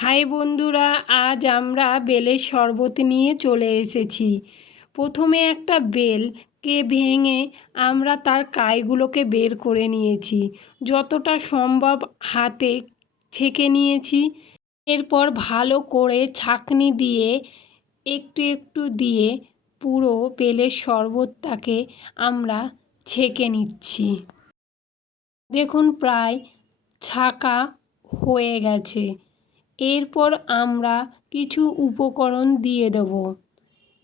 High বন্ধুরা, আজ আমরা বেলের শরবত নিয়ে চলে এসেছি। প্রথমে একটা বেলকে ভেঙে আমরা তার কাইগুলোকে বের করে নিয়েছি, যতটা সম্ভব হাতে ছেঁকে নিয়েছি। এরপর ভালো করে ছাঁকনি দিয়ে একটু একটু দিয়ে পুরো বেলের শরবতটাকে আমরা ছেঁকে নিচ্ছি। দেখুন প্রায় ছাঁকা হয়ে গেছে। এরপর আমরা কিছু উপকরণ দিয়ে দেব।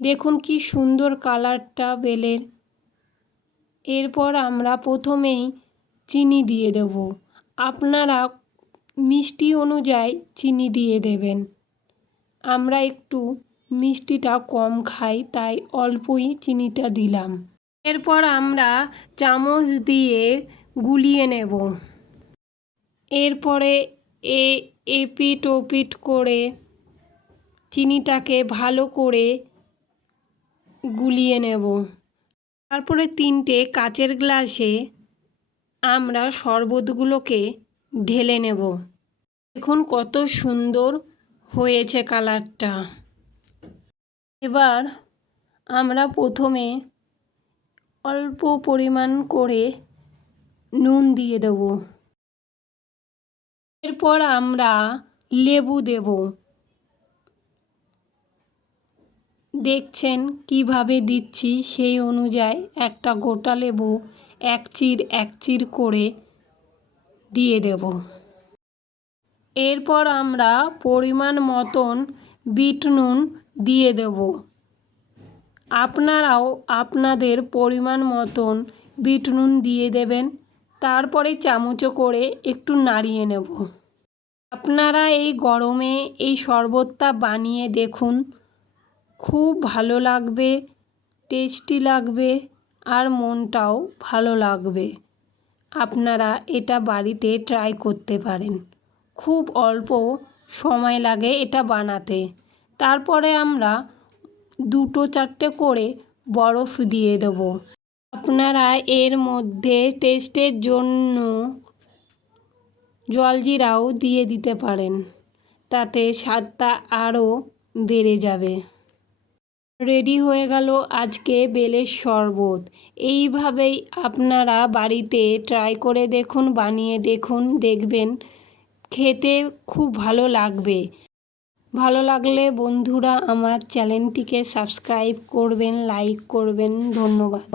দেখুন কি সুন্দর কালারটা বেলের। এরপর আমরা প্রথমেই চিনি দিয়ে দেব। আপনারা মিষ্টি অনুযায়ী চিনি দিয়ে দেবেন। আমরা একটু মিষ্টিটা কম খাই, তাই অল্পই চিনিটা দিলাম। এরপর আমরা চামচ দিয়ে গুলিয়ে নেব। এরপরে এপিট ওপিট করে চিনিটাকে ভালো করে গুলিয়ে নেব। তারপরে 3টে কাচের গ্লাসে আমরা শরবতগুলোকে ঢেলে নেব। দেখুন কত সুন্দর হয়েছে কালারটা। এবার আমরা প্রথমে অল্প পরিমাণ করে নুন দিয়ে দেব। এরপর আমরা লেবু দেব। দেখছেন কিভাবে দিচ্ছি, সেই অনুযায়ী একটা গোটা লেবু এক চির করে দিয়ে দেব। এরপর আমরা পরিমাণ মতন বিট নুন দিয়ে দেব। আপনারাও আপনাদের পরিমাণ মতন বিট নুন দিয়ে দেবেন। তারপরে চামচে করে একটু নাড়িয়ে নেব। আপনারা এই গরমে এই শরবতটা বানিয়ে দেখুন, খুব ভালো লাগবে, টেস্টি লাগবে আর মনটাও ভালো লাগবে। আপনারা এটা বাড়িতে ট্রাই করতে পারেন। খুব অল্প সময় লাগে এটা বানাতে। তারপরে আমরা 2-4টে করে বরফ দিয়ে দেব। আপনারা এর মধ্যে টেস্টের জন্য জলজিরাও দিয়ে দিতে পারেন, তাতে স্বাদটা আরও বেড়ে যাবে। রেডি হয়ে গেল আজকে বেলের শরবত। এইভাবেই আপনারা বাড়িতে ট্রাই করে দেখুন, বানিয়ে দেখুন, দেখবেন খেতে খুব ভালো লাগবে। ভালো লাগলে বন্ধুরা আমার চ্যানেলটিকে সাবস্ক্রাইব করবেন, লাইক করবেন। ধন্যবাদ।